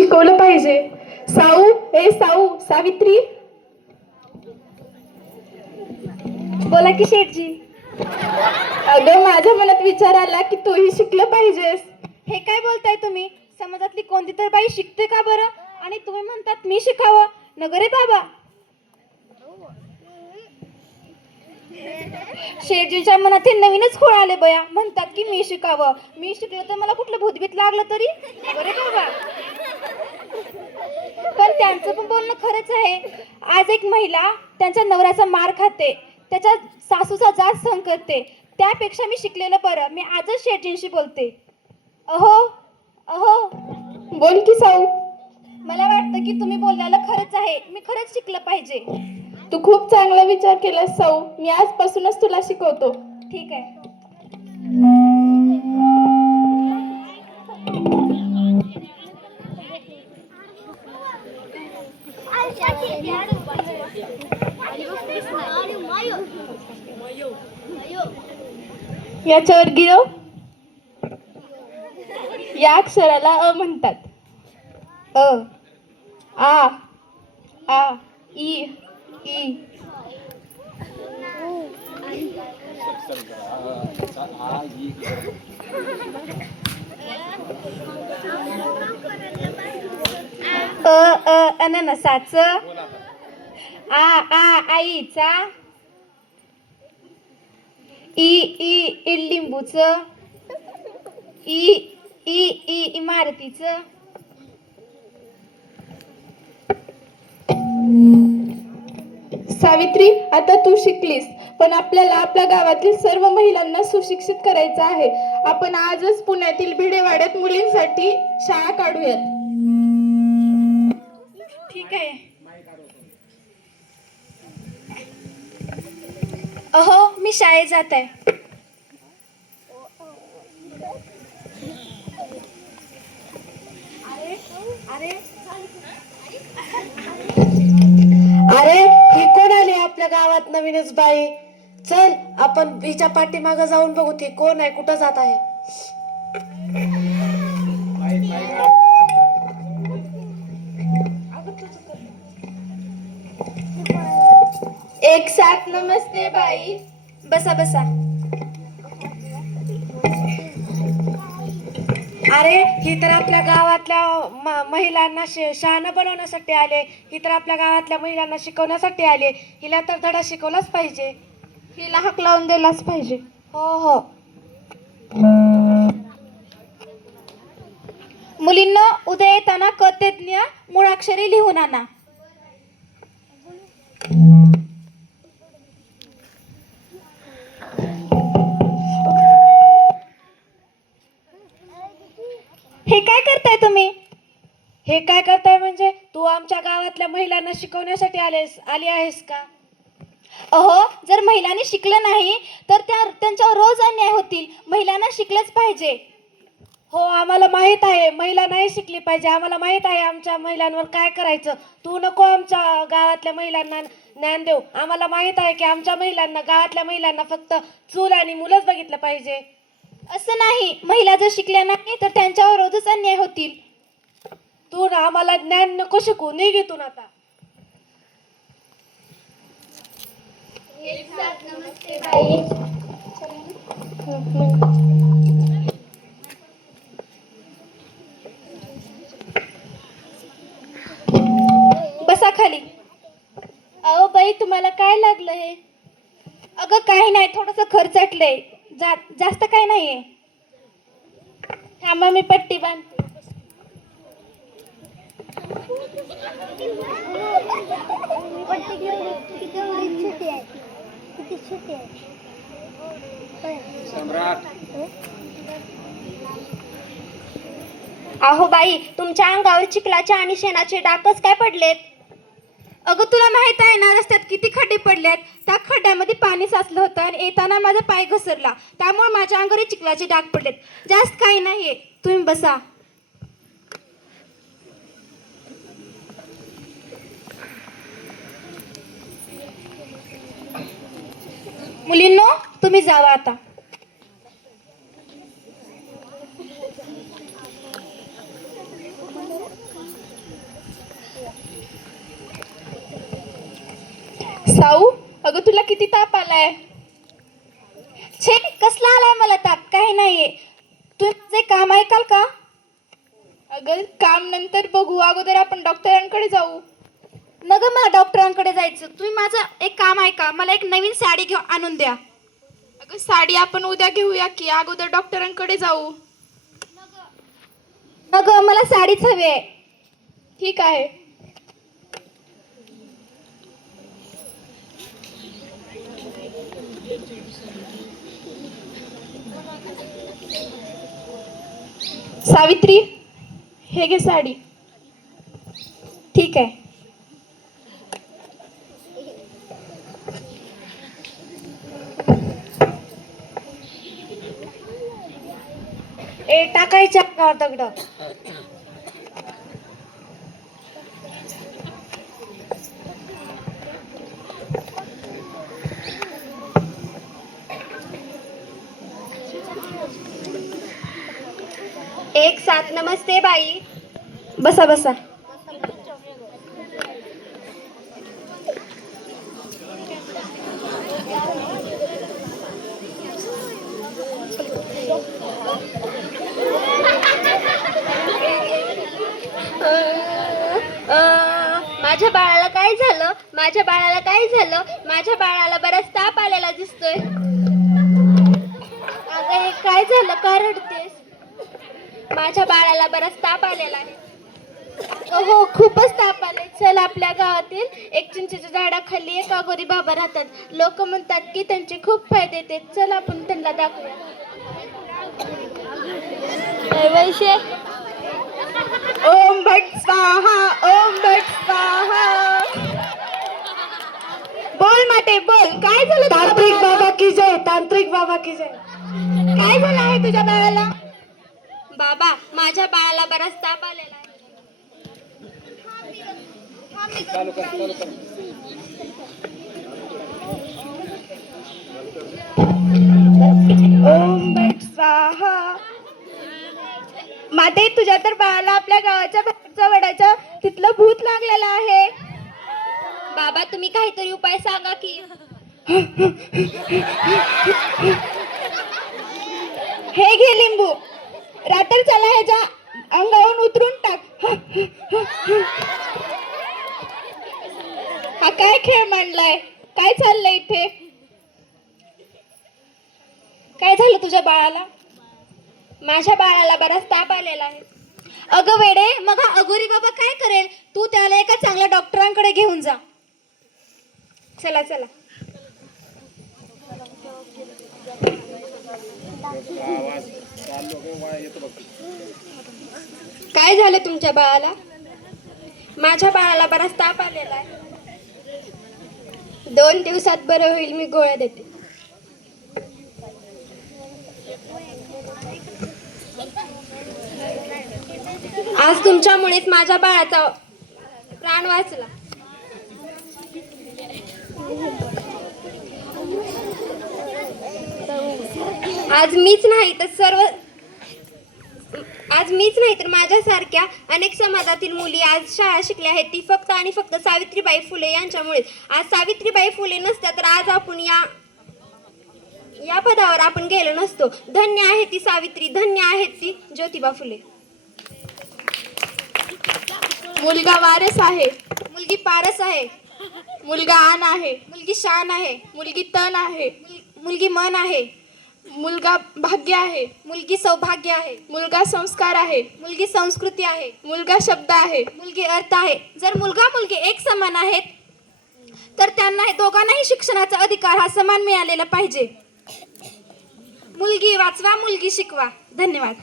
शिकवलं पाहिजे. साऊ, ए साऊ, सावित्री. बोला की शेठजी. अगं माझ्या मनात विचार आला की तूही शिकलं पाहिजेस. हे काय बोलताय तुम्ही? समाजातली कोणती तर बाई शिकते का बरं? आणि तुम्ही म्हणतात मी शिकावं? नगरे बाबा. शेठजींच्या मनात हे नवीनच खोळ आले बया. म्हणतात की मी शिकावं. मी शिकलो तर मला कुठलं भूतभीत लागलं तरी? नगरे बाबा. पण त्यांचं पण बोलणं खरंच आहे. आज एक महिला त्यांच्या नवऱ्याचा मार खाते, त्याच्या सासूचा जाच सहन करते. त्यापेक्षा मी शिकलेलं बरं. मी आजच शेठजींशी बोलते. अहो अहो. बोल की साऊ. मला वाटतं की तुम्ही बोललेलं खरंच आहे. मी खरंच शिकलं पाहिजे. तू खूप चांगला विचार केलास साऊ. मी आजपासूनच तुला शिकवतो. ठीक आहे. याच्यावर गिरव. या अक्षराला अ म्हणतात. अ, आ, आ, ई, ई. अननसाचं. आईचा. लिंबूचं. इमारतीचं. सावित्री, आता तू शिकलीस, पण आपल्याला आपल्या गावातील सर्व महिलांना सुशिक्षित करायचं आहे. आपण आजच पुण्यातील भिडेवाड्यात मुलींसाठी शाळा काढूयात. ठीक आहे. अहो मी शाळेत जात आहे. अरे ही कोण आली आपल्या गावात नवीनच बाई? चल आपण हिच्या पाठीमागं जाऊन बघू ती कोण आहे, कुठं जात आहे. एक साथ नमस्ते बाई. बसा बसा. अरे ही तर आपल्या गावातल्या महिलांना शहाणं बनवण्यासाठी आले. ही तर आपल्या गावातल्या महिलांना शिकवण्यासाठी आले. हिला तर धडा शिकवलाच पाहिजे. हिला हाक लावून दिलाच पाहिजे. हो हो. मुलींना उद्या येताना क तज्ञ मुळाक्षरे लिहून आणा. हे काय करताय तुम्ही? हे काय करताय म्हणजे? तू आमच्या गावातल्या महिलांना शिकवण्यासाठी आली आहेस का? अहो जर महिलांनी शिकलं नाही तर त्यांच्यावर रोज अन्याय होतील. महिलांना शिकलंच पाहिजे. हो आम्हाला माहित आहे महिला नाही शिकली पाहिजे. आम्हाला माहित आहे आमच्या महिलांवर काय करायचं. तू नको आमच्या गावातल्या महिलांना ज्ञान देऊ. आम्हाला माहित आहे की आमच्या महिलांना, गावातल्या महिलांना फक्त चूल आणि मुलंच बघितलं पाहिजे. असं नाही. महिला जर शिकल्या नाही तर त्यांच्यावर रोजच अन्याय होतील. तू ना आम्हाला ज्ञान नको शिकू. निघ इथून आता. नमस्ते बाई. बसा खाली. अहो बाई तुम्हाला काय लागलं हे? अगं काही नाही, थोडंसं खर्चटलंय. जास्त काही नाहीये. थांबा मी पट्टी बांधते. अहो बाई तुमच्या अंगावर चिखलाचे आणि शेणाचे डागच काय पडलेत? अगं तुला माहित आहे ना रस्त्यात किती खड्डे पडलेत. त्या खड्ड्यामध्ये पाणी साचलं होतं आणि येताना माझा पाय घसरला, त्यामुळे माझ्या अंगावर चिखलाचे डाग पडलेत. जास्त काही नाहीये. तुम्ही बसा. मुलींनो तुम्ही जावा आता. बाऊ, अगं तुला किती ताप आलाय? छे, कसला आलाय मला ताप? काही नाहीये. तुम्ही माझे काम ऐकाल का? अगं काम नंतर बघू, अगोदर आपण डॉक्टरांकडे जाऊ. नग मला डॉक्टरांकडे जायचं. तुम्ही माझं एक काम ऐका, मला एक नवीन साडी आणून द्या. अगं साडी आपण उद्या घेऊया की, अगोदर डॉक्टरांकडे जाऊ. नग मला साडीच हवी आहे. ठीक आहे. सावित्री, हे घे साडी. ठीक आहे. ए टाकायच्या अंगावर दगड. एक साथ नमस्ते बाई. बसा बसा. माझ्या बाळाला काय झालं? माझ्या बाळाला काय झालं? माझ्या बाळाला बराच ताप आलेला दिसतोय. अगं हे काय झालं? का रडतेस? माझ्या बाळाला बराच ताप आलेला आहे. हो, खूपच ताप आले. चल, आपल्या गावातील एक चिंचेच्या झाडाखाली एक अघोरी बाबा राहतात. लोक म्हणतात की त्यांचे खूप फायदे येतात. चल आपण त्यांना दाखवूया. वैशे, ओम भट स्वाहा, ओम भट स्वाहा. बोल माटे बोल, काय झालं तुझ्या तांत्रिक बाळाला? बाबा की जय, तांत्रिक बाबा की जय. काय झालं आहे तुझ्या बाळाला? बाबा, माझ्या बाळाला बराच ताप आलेला आहे. ओम भट स्वाहा. माते, तुझ्या तर बाळाला आपल्या गावाच्या बाहेरच्या वडाच्या तिथलं भूत लागलेलं आहे. बाबा, तुम्ही काहीतरी उपाय सांगा की. हे घे लिंबू, रात्र चला ह्याच्या अंगावरून उतरून टाक. हा काय खेळ मांडलाय? काय चाललंय इथे? काय झालं तुझ्या बाळाला? माझ्या बाळाला बराच ताप आलेला आहे. अगं वेडे, मग हा अघोरी बाबा काय करेल? तू त्याला एका चांगल्या डॉक्टरांकडे घेऊन जा. चला चला. काय झालं तुमच्या बाळाला? माझ्या बाळाला बराच ताप आलेला आहे. 2 दिवसात बरं होईल, मी गोळ्या देते. आज तुमच्यामुळेच माझ्या बाळाचा प्राण वाचला. आज मीच नाही तर माझ्यासारख्या अनेक समाजातील मुली आज शाळा शिकल्या आहेत. ती फक्त आणि फक्त सावित्रीबाई फुले यांच्यामुळेच. आज सावित्रीबाई फुले नसत्या तर आज आपण या पदावर आपण गेलो नसतो. धन्य आहे ती सावित्री, धन्य आहे ती ज्योतिबा फुले. मुलगा वारस आहे, मुलगी पारस आहे, मुलगा आण आहे, मुलगी शान आहे, मुलगी तण आहे, मुलगी मन आहे, मुलगा भाग्य आहे, मुलगी सौभाग्य आहे, मुलगा संस्कार आहे, मुलगी संस्कृती आहे, मुलगा शब्द आहे. मुलगी अर्थ आहे. जर मुलगा मुलगी एक समान आहेत तर त्यांना दोघांनाही शिक्षणाचा अधिकार हा समान मिळालेला पाहिजे. मुलगी वाचवा, मुलगी शिकवा. धन्यवाद.